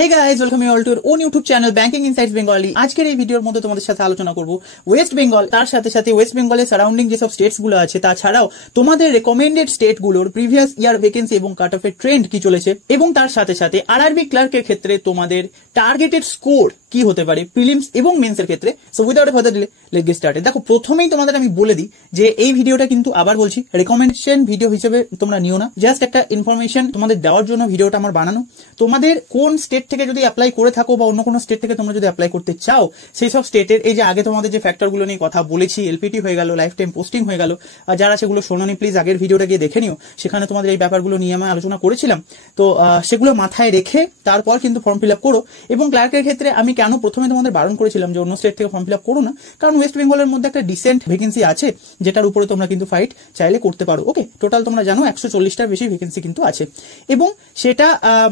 Hey guys, welcome you all to our own YouTube channel Banking Insights Bengali। আজকের এই ভিডিওর মধ্যে তোমাদের সাথে আলোচনা করব ওয়েস্ট বেঙ্গল, তার সাথে সাথে ওয়েস্ট বেঙ্গলের সারাউন্ডিং যেসব স্টেটস গুলো আছে তাছাড়াও তোমাদের রেকমেন্ডেড স্টেট গুলোর প্রিভিয়াস ইয়ার ভ্যাকেন্সি এবং কাট অফের ট্রেন্ড কি চলেছে, এবং তার সাথে সাথে আরআরবি ক্লার্কের ক্ষেত্রে তোমাদের টার্গেটেড স্কোর কি হতে পারে প্রিলিমস এবং মেন্সের ক্ষেত্রে। So without further delay let's get started. দেখো, প্রথমেই তোমাদের আমি বলে দিই যে এই ভিডিওটা কিন্তু আবার বলছি রেকমেন্ডেশন ভিডিও হিসেবে তোমরা নিও না, জাস্ট একটা ইনফরমেশন তোমাদের দেওয়ার জন্য ভিডিওটা আমার বানানো। তোমাদের কোন স্টেট থেকে যদি অ্যাপ্লাই করে থাকো বা অন্য কোনো স্টেট থেকে তোমরা যদি অ্যাপ্লাই করতে চাও, সেই সব স্টেটের এই যে আগে তোমাদের যে ফ্যাক্টরগুলো নিয়ে কথা বলেছি, এলপিটি হয়ে গেল, লাইফ টাইম পোস্টিং হয়ে গেল, আর যারা সেগুলো শোনোনি প্লিজ আগের ভিডিওটা গিয়ে দেখে নিও, সেখানে তোমাদের এই ব্যাপারগুলো নিয়ে আমি আলোচনা করেছিলাম। তো সেগুলো মাথায় রেখে তারপর কিন্তু ফর্ম ফিল আপ করো। এবং ক্লার্কের ক্ষেত্রে আমি কেন প্রথমে তোমাদের বারণ করেছিলাম যে অন্য স্টেট থেকে ফর্ম ফিল আপ করো না, কারণ ওয়েস্ট বেঙ্গলের মধ্যে একটা ডিসেন্ট ভ্যাকেন্সি আছে যেটার উপরে তোমরা কিন্তু ফাইট চাইলে করতে পারো। ওকে, টোটাল তোমরা জানো 140টার বেশি ভ্যাকেন্সি কিন্তু আছে, এবং সেটা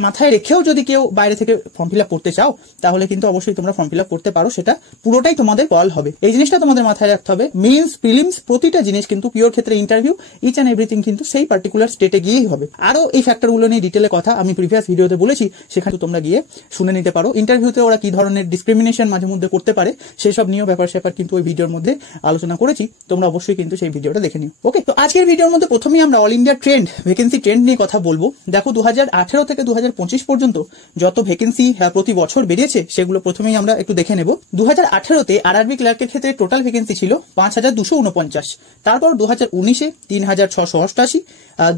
মাথায় রেখেও যদি কেউ বাইরে থেকে ফর্ম ফিল আপ করতে চাও তাহলে কিন্তু অবশ্যই তোমরা ফর্ম ফিল আপ করতে পারো, সেটা পুরোটাই তোমাদের কল হবে। এই জিনিসটা তোমাদের মাথায় রাখতে হবে। মেইনস, প্রিলিমস, প্রতিটা জিনিস কিন্তু পিওর ক্ষেত্রে ইন্টারভিউ, ইচ অ্যান্ড এভরিথিং কিন্তু সেই পার্টিকুলার স্টেটে গিয়েই হবে। আরো এই ফ্যাক্টরগুলো নিয়ে ডিটেলে কথা আমি প্রিভিয়াস ভিডিওতে বলেছি, সেখানে তোমরা গিয়ে শুনে নিতে পারো। ইন্টারভিউতে ওরা কি ধরনের ডিসক্রিমিনেশন মাঝে মধ্যে করতে পারে সেসব নিয়েও ব্যাপার স্যাপার কিন্তু ওই ভিডিওর মধ্যে আলোচনা করেছি, তোমরা অবশ্যই কিন্তু সেই ভিডিওটা দেখে নিও। ওকে, তো আজকের ভিডিওর মধ্যে প্রথমেই আমরা all India trend vacancy trend নিয়ে কথা বলবো। দেখো, 2018 থেকে 2025 পর্যন্ত যত ভ্যাকেন্সি প্রতি বছর বেরিয়েছে সেগুলো প্রথমেই আমরা একটু দেখে নেব। 2018তে আরআরবি ক্লার্কের ক্ষেত্রে টোটাল ভ্যাকেন্সি ছিল 5249, তারপর 2019-এ 3688,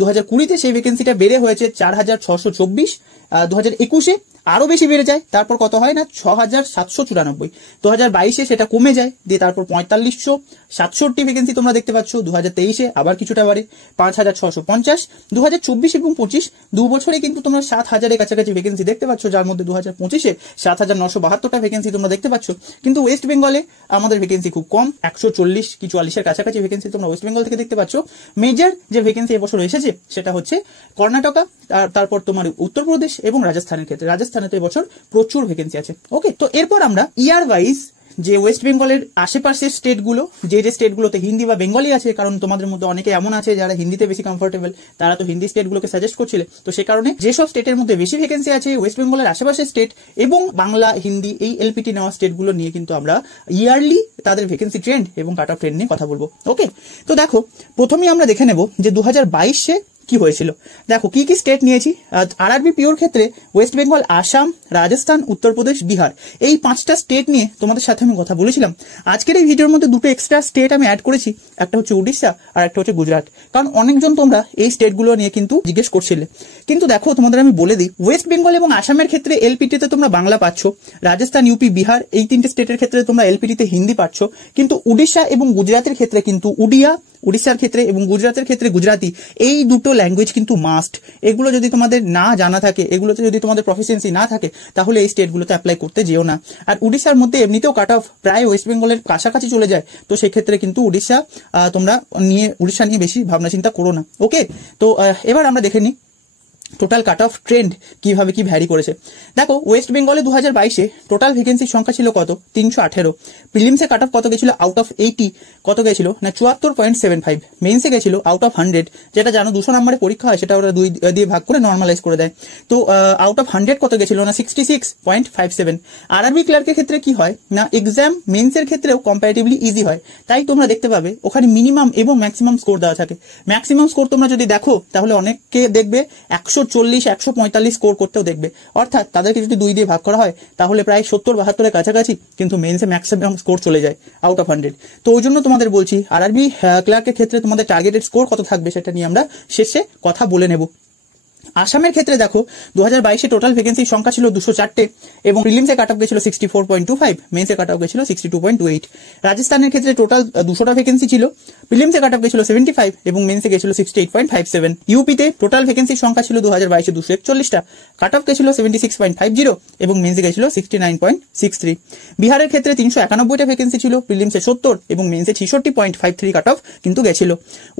2020-তে সেই ভ্যাকেন্সিটা বেড়ে হয়েছে 4624, 2021-এ আরো বেশি বেড়ে যায়, তারপর কত হয় না 6794, 2022-এ সেটা কমে যায়, দিয়ে তারপর 4567 ভ্যাকেন্সি তোমরা দেখতে পাচ্ছ। 2023-এ আবার কিছুটা বাড়ে 5650, 2024 এবং 25 দু বছরে কিন্তু তোমরা 7000-এর কাছাকাছি ভ্যাকেন্সি দেখতে পাচ্ছ, যার মধ্যে 2025-এ 7972টা ভ্যাকেন্সি তোমরা দেখতে পাচ্ছ। কিন্তু ওয়েস্ট বেঙ্গলে আমাদের ভ্যাকেন্সি খুব কম, 140 কি 44-এর কাছাকাছি ভ্যাকেন্সি তোমরা ওয়েস্ট বেঙ্গল থেকে দেখতে পাচ্ছ। মেজর যে ভ্যাকেন্সি এবছর এসেছে সেটা হচ্ছে কর্ণাটকা, তারপর তোমার উত্তরপ্রদেশ এবং রাজস্থানের ক্ষেত্রে। রাজস্থানে তো এবছর প্রচুর ভ্যাকেন্সি আছে। ওকে, তো এরপর আমরা ইয়ার ওয়াইজ যে ওয়েস্ট বেঙ্গলের আশেপাশের স্টেটগুলো, যে স্টেটগুলোতে হিন্দি বা বেঙ্গলি আছে, কারণ তোমাদের মধ্যে অনেকে এমন আছে যারা হিন্দিতে বেশি কমফোর্টেবল, তারা তো হিন্দি স্টেটগুলোকে সাজেস্ট করছিলে, তো সে কারণে যেসব স্টেটের মধ্যে বেশি ভ্যাকেন্সি আছে ওয়েস্ট বেঙ্গলের আশেপাশের স্টেট এবং বাংলা, হিন্দি এই এলপিটি নেওয়া স্টেটগুলো নিয়ে কিন্তু আমরা ইয়ারলি তাদের ভ্যাকেন্সি ট্রেন্ড এবং কাট অফ ট্রেন্ড নিয়ে কথা বলবো। ওকে, তো দেখো, প্রথমেই আমরা দেখে নেব যে 2022-এ কি হয়েছিল। দেখো কি কি স্টেট নিয়েছি। আরআরবি পিওর ক্ষেত্রে ওয়েস্ট বেঙ্গল, আসাম, রাজস্থান, উত্তরপ্রদেশ, বিহার, এই 5টা স্টেট নিয়ে তোমাদের সাথে আমি কথা বলেছিলাম। আজকের এই ভিডিওর মধ্যে দুটো এক্সট্রা স্টেট আমি অ্যাড করেছি, একটা হচ্ছে উড়িষ্যা আর একটা হচ্ছে গুজরাট, কারণ অনেকজন তোমরা এই স্টেটগুলো নিয়ে কিন্তু জিজ্ঞেস করছিলে। কিন্তু দেখো, তোমাদের আমি বলে দিই, ওয়েস্ট বেঙ্গল এবং আসামের ক্ষেত্রে এলপিটিতে তোমরা বাংলা পাচ্ছ, রাজস্থান, ইউপি, বিহার এই 3টে স্টেটের ক্ষেত্রে তোমরা এলপিটিতে হিন্দি পাচ্ছ, কিন্তু উড়িষ্যা এবং গুজরাটের ক্ষেত্রে কিন্তু উড়িয়া, উড়িষ্যার ক্ষেত্রে এবং গুজরাটের ক্ষেত্রে গুজরাটি, এই দুটো ল্যাঙ্গুয়েজ কিন্তু মাস্ট। এগুলো যদি তোমাদের না জানা থাকে, এগুলোতে যদি তোমাদের প্রফিসিয়েন্সি না থাকে, তাহলে এই স্টেটগুলোতে অ্যাপ্লাই করতে যেও না। আর উড়িষ্যার মধ্যে এমনিতেও কাট অফ প্রায় ওয়েস্ট বেঙ্গলের কাছাকাছি চলে যায়, তো সেক্ষেত্রে কিন্তু উড়িষ্যা নিয়ে বেশি ভাবনা চিন্তা করো না। ওকে, তো এবার আমরা দেখে নিই টোটাল কাট অফ ট্রেন্ড কিভাবে কি ভ্যারি করেছে। দেখো, ওয়েস্ট বেঙ্গলে 2022-এ টোটাল ভ্যাকেন্সির সংখ্যা ছিল কত 318, প্রিলিমসে কাট অফ কত গেছিল আউট অফ 80, কত গেছিল না 74.75, মেইনসে গেছিল আউট অফ 100, যেটা জানো 200 নম্বরে পরীক্ষা হয়, সেটা ওরা 2 দিয়ে ভাগ করে নর্মালাইজ করে দেয়। তো আউট অফ 100 কত গেছিল না 66.57। আরআরবি ক্লার্কের ক্ষেত্রে কি হয় না এক্সাম মেইনসের ক্ষেত্রেও কম্পারেটিভলি ইজি হয়, তাই তোমরা দেখতে পাবে ওখানে মিনিমাম এবং ম্যাক্সিমাম স্কোর দেওয়া থাকে। ম্যাক্সিমাম স্কোর তোমরা যদি দেখো তাহলে অনেককে দেখবে 140, 145 স্কোর করতেও দেখবে, অর্থাৎ তাদেরকে যদি 2 দিয়ে ভাগ করা হয় তাহলে প্রায় 70-72-এর কাছাকাছি কিন্তু মেইনসে ম্যাক্সিমাম স্কোর চলে যায় আউট অফ 100। তো ওই জন্য তোমাদের বলছি আরআরবি ক্লার্কের ক্ষেত্রে তোমাদের টার্গেটেড স্কোর কত থাকবে সেটা নিয়ে আমরা শেষে কথা বলে নেব। আসামের ক্ষেত্রে দেখো, 2022-এ টোটাল ভ্যাকেন্সির সংখ্যা ছিল 204 এবং প্রিলিমসে কাট অফ গেছিল 64.25, মেইনসে কাট অফ গেছিল 62.28। রাজস্থানের ক্ষেত্রে টোটাল 200টা ভ্যাকেন্সি ছিল, প্রিলিমসে কাট অফ গেছিল 75 এবং মেইনসে গেছিল 68.57। ইউপিতে টোটাল ভ্যাকেন্সির সংখ্যা ছিল 2022-এ 241টা, কাট অফ গেছিল 76.50 এবং মেইনসে গেছিল 69.63। বিহারের ক্ষেত্রে 391টা ভ্যাকেন্সি ছিল, প্রিলিমসে 70 এবং মেইনসে 66.53 কাট অফ কিন্তু গেছিল।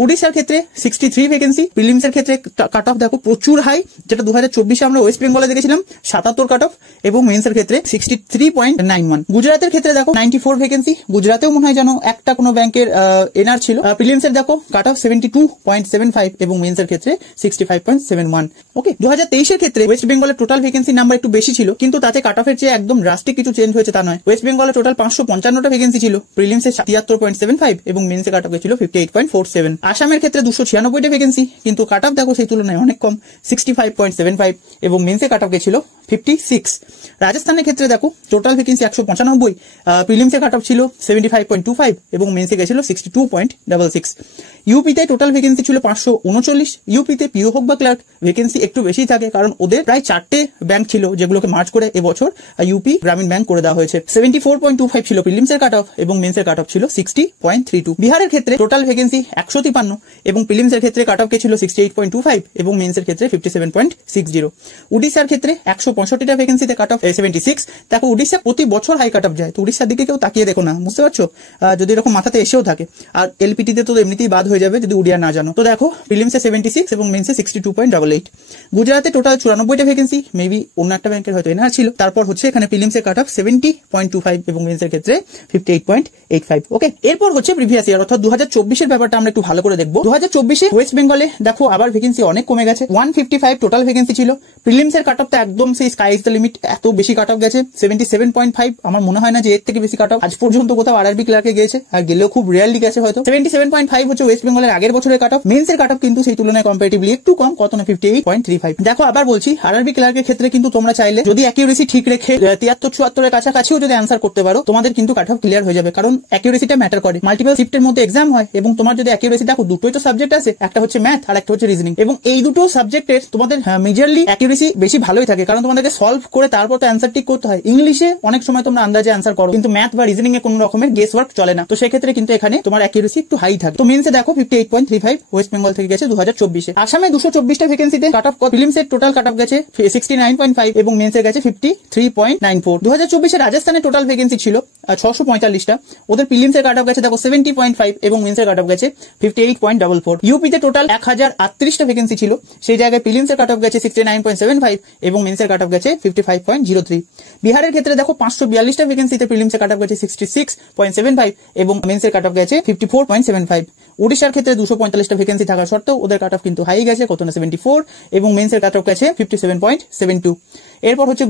উড়িষ্যার ক্ষেত্রে 63 ভ্যাকেন্সি, প্রিলিমসের ক্ষেত্রে কাট অফ দেখো প্রচুর হাই, যেটা 2024-এ আমরা ওয়েস্ট বেঙ্গলে দেখেছিলাম 77 কাট অফ এবং মেইনসের ক্ষেত্রে 63.91। গুজরাটের ক্ষেত্রে দেখো 94 ভ্যাকেন্সি, গুজরাটেও মনে হয় যেন একটা কোনো ব্যাংকের এনআর ছিল, প্রিলিমস এর দেখো কাট অফ 72.75 এবং মেন্স এর ক্ষেত্রে 65.71। ওকে, 2023 এর ক্ষেত্রে ওয়েস্ট বেঙ্গলের টোটাল ভ্যাকেন্সি নাম্বার একটু বেশি ছিল, কিন্তু তাতে কাট অফের চেয়ে একদম ড্রাস্টিক কিছু চেঞ্জ হয়েছে তা নয়। ওয়েস্ট বেঙ্গলের টোটাল 555টা ভ্যাকেন্সি ছিল, প্রিলিমস এ 73.75 এবং মেন্স এ কাট অফ ছিল 58.47। আসামের ক্ষেত্রে 296টা ভ্যাকেন্সি, কিন্তু কাট অফ দেখো সেই তুলনায় অনেক কম, 65.75 এবং মেন্স এ কাট অফ ছিল 56। রাজস্থানের ক্ষেত্রে দেখো টোটাল ভ্যাকেন্সি 195, প্রিলিমস এ কাট অফ ছিল 75.25 এবং মেন্স এ গেছিল 62.66। ইউপিতে টোটাল ভ্যাকেন্সি ছিল 539। ইউপিতে পিও হোক বা ক্লার্ক ভ্যাকেন্সি একটু বেশি থাকে, কারণ ওদের প্রায় 4টে ব্যাংক ছিল যেগুলোকে মার্চ করে এবছর ইউপি গ্রামীণ ব্যাংক করে দেওয়া হয়েছে। 74.25 ছিল প্রিলিমস এর কাট অফ এবং মেন্স এর কাট অফ ছিল 60.32। বিহারের ক্ষেত্রে টোটাল ভ্যাকেন্সি 153 এবং প্রিলিমস এর ক্ষেত্রে কাট অফ ছিল 68.25 এবং মেন্স এর ক্ষেত্রে 57.60। উড়িষ্যার ক্ষেত্রে 165টা ভ্যাকেন্সিতে কাট অফ 76। দেখো উড়িষ্যা প্রতি বছর হাই কাট অফ যায়, তো উড়িষ্যার দিকে কেউ তাকিয়ে দেখো না, বুঝতে পারছো, যদি এরকম মাথাতে এসেও থাকে। আর এলপিটি তে তো এমনিতেই বাদ হয়ে যাবে যদি উড়িয়া না জানো। তো দেখো প্রিলিমস এ 76 এবং মেন্স এ 62.88। গুজরাটে টোটাল 94টা ভ্যাকেন্সি, মেবি অন্য একটা ব্যাংকের হয়তো এনআর ছিল। তারপর হচ্ছে এখানে প্রিলিমস এর কাট অফ 70.25 এবং মেন্স এর ক্ষেত্রে 58.85। ওকে, এরপর হচ্ছে প্রিভিয়াস ইয়ার অর্থাৎ 2024 এর ব্যাপারটা আমরা একটু ভালো করে দেখবো। 2024 এ ওয়েস্ট বেঙ্গলে দেখো আবার ভ্যাকেন্সি অনেক কমে গেছে। 155 টোটাল ভ্যাকেন্সি ছিল, প্রিলিমস এর কাট অফ তো একদম সেই স্কাই ইজ দ্য লিমিট, এত বেশি কাট অফ গেছে 77.5। আমার মনে হয় না যে এর থেকে বেশি কাট অফ আজ পর্যন্ত কোথাও আরআরবি ক্লার্কে গেছে, আর গেলেও খুব রিয়ারলি গেছে হয়তো। 77.5 হচ্ছে ওয়েস্ট বেঙ্গলের আগের বছরের কাট অফ। মেন্স এর কাট অফ কিন্তু সেই তুলনায় কম্পারেটিভলি একটু কম, কত না 58.35। দেখো আবার বলছি, আরআরবি ক্লার্কের ক্ষেত্রে কিন্তু তোমরা চাইলে যদি অ্যাকিউরেসি ঠিক রেখে 73-74 এর কাছাকাছিও যদি অ্যান্সার করতে পারো, তোমাদের কিন্তু কাট অফ ক্লিয়ার হয়ে যাবে, কারণ অ্যাকিউরেসিটা ম্যাটার করে। মাল্টিপল শিফটের মধ্যে এক্সাম হয় এবং তোমার যদি অ্যাকিউরেসি দেখো, দুটোই তো সাবজেক্ট আছে, একটা হচ্ছে ম্যাথ আর একটা হচ্ছে রিজনিং, এবং এই দুটো সাবজেক্টের তোমাদের মেজরলি অ্যাকিউরেসি বেশি ভালোই থাকে, কারণ তোমাদেরকে সলভ করে তারপর তো অ্যান্সার ঠিক করতে হয়। ইংলিশে অনেক সময় তোমরা আন্দাজে অ্যান্সার করো, কিন্তু ম্যাথ বা রিজনিং এ কোনো রকমের গেস ওয়ার্ক চলে না, তো সেক্ষেত্রে কিন্তু এখানে তোমার অ্যাকিউরেসি একটু হাই থাকে। তো মেন্সে দেখো 58.35 ওয়েস্ট বেঙ্গল থেকে গেছে 2024 এ। আসামে 224টা ভ্যাকেন্সিতে কাট অফ, প্রিলিমস এর টোটাল কাট অফ গেছে 69.5 এবং মেন্সে গেছে 53.94। 2024 এ রাজস্থানে টোটাল ভ্যাকেন্সি ছিল 645টা, ওদের প্রিলিমস এর কাট অফ গেছে দেখো 70.5 এবং মেন্স এর কাট অফ গেছে 58.44। ইউপিতে টোটাল 1038টা ভ্যাকেন্সি ছিল, সেই জায়গায় প্রিলিমস এর কাট অফ গেছে 69.75 এবং মেন্স এর কাট অফ গেছে 55.03। বিহারের ক্ষেত্রে দেখো 542টা ভ্যাকেন্সিতে প্রিলিমস এর কাট অফ গেছে 66.75 এবং মেন্স এর কাট অফ গেছে 54.75। উড়িষ্যার ক্ষেত্রে 245টা ভ্যাকেন্সি থাকা সত্ত্বেও ওদের কাট অফ কিন্তু হাই গেছে, কত না 74 এবং মেন্স এর কাট অফ গেছে 57.72। এরপর হচ্ছে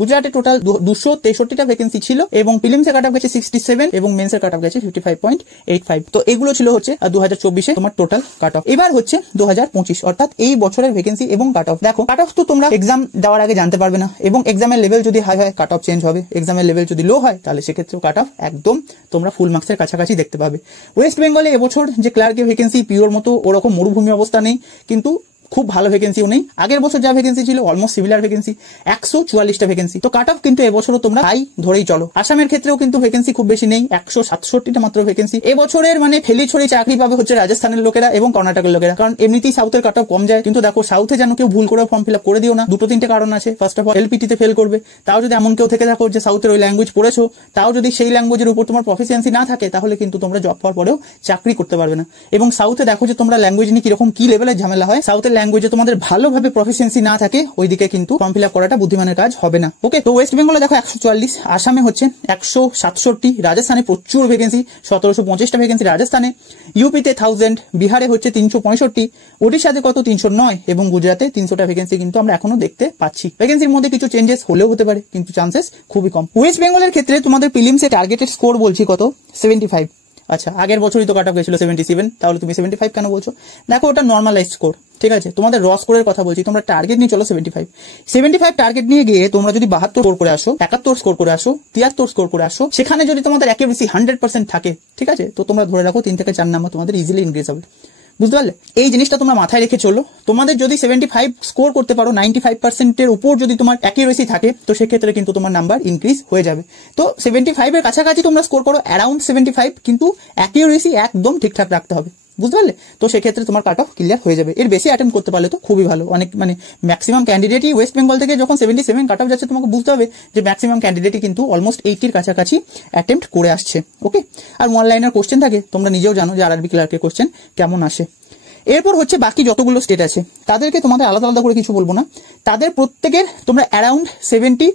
গুজরাটে টোটাল 263টা ভ্যাকেন্সি ছিল এবং প্রিলিমস এর কাট অফ গেছে 67 এবং মেন্স এর কাট অফ গেছে 55.85। তো এগুলো ছিল হচ্ছে 2024 এ তোমার টোটাল কাট অফ। এবার হচ্ছে 2025 অর্থাৎ এই বছরের ভ্যাকেন্সি এবং কাট অফ। দেখো কাট অফ তো তোমরা এক্সাম দেওয়ার আগে জানতে পারবে না, এবং এক্সামের লেভেল যদি হাই হয় কাট অফ চেঞ্জ হবে, এক্সামের লেভেল যদি লো হয় তাহলে সেক্ষেত্রেও কাট অফ একদম তোমরা ফুল মার্কসের কাছাকাছি দেখতে পাবে। ওয়েস্ট বেঙ্গলে এবছর যে ক্লার্কের ভ্যাকেন্সি পিওর মতো ওরকম মরুভূমি অবস্থা নেই, কিন্তু খুব ভালো ভ্যাকেন্সিও নেই। আগের বছর যা ভ্যাকেন্সি ছিল অলমোস্ট সিমিলার ভ্যাকেন্সি, 144টা ভ্যাকেন্সি। তো কাট অফ কিন্তু এবছরও তোমরা হাই ধরেই চলো। আসামের ক্ষেত্রেও কিন্তু ভ্যাকেন্সি খুব বেশি নেই, 167টা মাত্র ভ্যাকেন্সি। এবছরের মানে ফেলি ছড়ি চাকরি পাবে হচ্ছে রাজস্থানের লোকেরা এবং কর্ণাটকের লোকেরা, কারণ এমনিতেই সাউথের কাট অফ কম যায়। কিন্তু দেখো সাউথে যেন কেউ ভুল করে ফর্ম ফিল আপ করে দিও না, 2-3টে কারণ আছে। ফার্স্ট অফ অল এলপিটি তে ফেল করবে, তাও যদি এমন কেউ থেকে থাকো যে সাউথের ওই ল্যাঙ্গুয়েজ পড়েছো, তাও যদি সেই ল্যাঙ্গুয়েজের উপর তোমার প্রফিসিয়েন্সি না থাকে, তাহলে কিন্তু তোমরা জব পাওয়ার পরেও চাকরি করতে পারবে না। এবং সাউথে দেখো যে তোমরা ল্যাঙ্গুয়েজ নিয়ে কিরকম কি লেভেলের ঝামেলা হয়, সাউথের ল্যাঙ্গুয়েজে তোমাদের ভালোভাবে প্রফিসিয়েন্সি না থাকে, ওইদিকে কিন্তু ফর্ম ফিল আপ করাটা বুদ্ধিমানের কাজ হবে না। ওকে, তো ওয়েস্ট বেঙ্গলে দেখো 144, আসামে হচ্ছে 167, রাজস্থানে প্রচুর ভ্যাকেন্সি 1750টা ভ্যাকেন্সি রাজস্থানে, ইউপিতে 1000, বিহারে হচ্ছে 365, ওড়িশাতে কত 309 এবং গুজরাটে 300টা ভ্যাকেন্সি কিন্তু আমরা এখনো দেখতে পাচ্ছি। ভ্যাকেন্সির মধ্যে কিছু চেঞ্জেস হলেও হতে পারে, কিন্তু চান্সেস খুবই কম। ওয়েস্ট বেঙ্গলের ক্ষেত্রে তোমাদের প্রিলিমসে টার্গেটেড স্কোর বলছি কত, 75। আচ্ছা, আগের বছরই তো কাট অফ গেছিল 77, তাহলে তুমি 75 কেন বলছো? দেখো ওটা নর্মালাইজ স্কোর, ঠিক আছে, তোমাদের র স্কোরের কথা বলছি। তোমরা টার্গেট নিয়ে চলো 75 টার্গেট নিয়ে গিয়ে তোমরা যদি 72 স্কোর করে আসো, 71 স্কোর করে আসো, 73 স্কোর করে আসো, সেখানে যদি তোমাদের অ্যাকিউরেসি 100% থাকে, ঠিক আছে, তো তোমরা ধরে রাখো 3 থেকে 4 নাম্বার তোমাদের ইজিলি ইনক্রিজ হবে। বুঝতে পারলে? এই জিনিসটা তোমরা মাথায় রেখে চলো। তোমাদের যদি 75 স্কোর করতে পারো, 95%-এর উপর যদি তোমার অ্যাকিউরেসি থাকে, তো সেক্ষেত্রে কিন্তু তোমার নাম্বার ইনক্রিজ হয়ে যাবে। তো 75 এর কাছাকাছি তোমরা স্কোর করো, অ্যারাউন্ড 75, কিন্তু অ্যাকিউরেসি একদম ঠিকঠাক রাখতে হবে। বুঝতে পারলে? তো সেক্ষেত্রে তোমার কাট অফ ক্লিয়ার হয়ে যাবে। এর বেশি অ্যাটেম্প করতে পারলে তো খুবই ভালো। অনেক মানে ম্যাক্সিমাম ক্যান্ডিডেটই ওয়েস্ট বেঙ্গল থেকে যখন 77 কাট অফ যাচ্ছে, তোমাকে বুঝতে হবে যে ম্যাক্সিমাম ক্যান্ডিডেটই কিন্তু অলমোস্ট 80-র কাছাকাছি অ্যাটেম্প করে আসছে। ওকে, আর ওয়ান লাইনার কোশ্চেন থাকে, তোমরা নিজেও জানো যে আরআরবি ক্লার্কের কোশ্চেন কেমন আসে। এরপর হচ্ছে বাকি যতগুলো স্টেট আছে, তাদেরকে তোমাদের আলাদা আলাদা করে কিছু বলবো না, তাদের প্রত্যেকের তোমরা অ্যারাউন্ড 70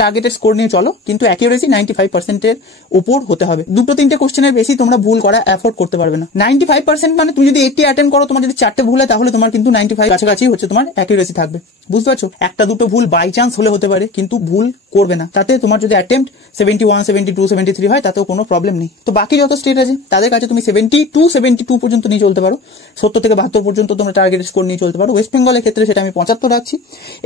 টার্গেটেড স্কোর নিয়ে চলো, কিন্তু অ্যাকিউরেসি 95% উপর হতে হবে। 2-3টে কোশ্চেনের বেশি তোমরা ভুল করা অ্যাফোর্ড করতে পারবে না। 95% মানে তুমি যদি 80 অ্যাটেন্ড করো, তোমার যদি 4টে ভুল হয়, তাহলে তোমার কিন্তু 95 কাছাকাছি হচ্ছে তোমার অ্যাকিউরেসি থাকবে। বুঝতে পারছো? 1-2 ভুল বাই চান্স হলে হতে পারে, কিন্তু ভুল করবে না। তাতে তোমার যদি অ্যাটেম্প্ট 71, 72, 73 হয়, তাতেও কোনো প্রবলেম নেই। তো বাকি যত স্টেট আছে তাদের কাছে তুমি 72 পর্যন্ত নিয়ে চলতে পারো, 70 থেকে 72 পর্যন্ত তোমরা টার্গেটেড স্কোর নিয়ে চলতে পারো। ওয়েস্ট বেঙ্গলের ক্ষেত্রে সেটা আমি 75 রাখছি,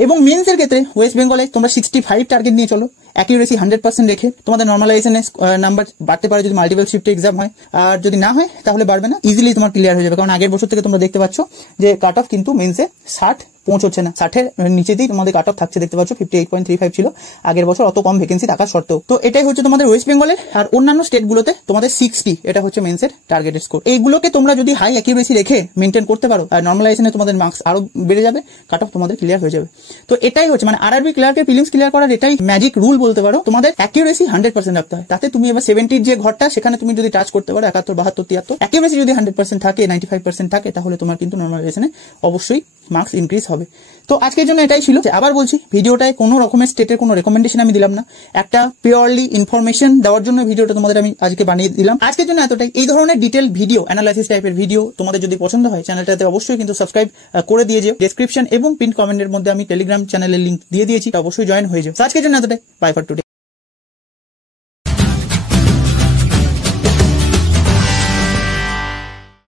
এবং মেন্সের ক্ষেত্রে ওয়েস্ট বেঙ্গলে তোমরা 65 টার্গেট নিয়ে চলো, অ্যাকিউরেসি 100% রেখে। তোমাদের নর্মালাইজেশনে নাম্বার বাড়তে পারে যদি মাল্টিপল শিফট এক্সাম হয়, আর যদি না হয় তাহলে বাড়বে না, ইজিলি তোমার ক্লিয়ার হয়ে যাবে। কারণ আগের বছর থেকে তোমরা দেখতে পাচ্ছ যে কাট অফ কিন্তু মেন্সে 60 পৌঁছচ্ছে না, 60-এর নিচে দিয়ে তোমাদের কাট অফ থাকছে। দেখতে পাচ্ছ 58.35 ছিল আগের বছর, অত কম ভ্যাকেন্সি থাকার সত্ত্বেও। তো এটাই হচ্ছে তোমাদের ওয়েস্ট বেঙ্গলের। আর অন্যান্য স্টেটগুলোতে তোমাদের 60, এটা হচ্ছে মেন্সের টার্গেটেড স্কোর। এইগুলোকে তোমরা যদি হাই অ্যাকিউরেসি রেখে মেনটেন করতে পারো, আর নর্মালাইজেশনে তোমাদের মার্কস আরো বেড়ে যাবে, কাট অফ তোমাদের ক্লিয়ার হয়ে যাবে। তো এটাই হচ্ছে মানে আরআরবি ক্লার্কের প্রিলিমস ক্লিয়ার করার এটাই ম্যাজিক রুল বলতে পারো। তোমাদের অ্যাকিউরেসি 100% রাখতে হয়। তাতে তুমি এবার 70-র যে ঘরটা, সেখানে তুমি যদি টাচ করতে পারো 71, 72, 73, অ্যাকিউরেসি যদি 100% থাকে, 95% থাকে, তাহলে তোমার কিন্তু নর্মালাইজেশনে অবশ্যই মার্কস ইনক্রিজ হবে। তো আজকের জন্য এটাই ছিল। আবার বলছি, ভিডিওটায় কোনো রকমের স্টেটের কোনো রেকমেন্ডেশন আমি দিলাম না, একটা পিওরলি ইনফরমেশন দেওয়ার জন্য ভিডিওটা তোমাদের আমি আজকে বানিয়ে দিলাম। আজকের জন্য এতটাই। এই ধরনের ডিটেল ভিডিও, অ্যানালাইসিস টাইপের ভিডিও তোমাদের যদি পছন্দ হয়, চ্যানেলটাতে অবশ্যই কিন্তু সাবস্ক্রাইব করে দিয়ে যেও। ডেসক্রিপশন এবং পিন কমেন্টের মধ্যে আমি টেলিগ্রাম চ্যানেলের লিংক দিয়ে দিয়েছি, অবশ্যই জয়েন হয়ে যাও। আজকের জন্য এতটাই। Bye for today.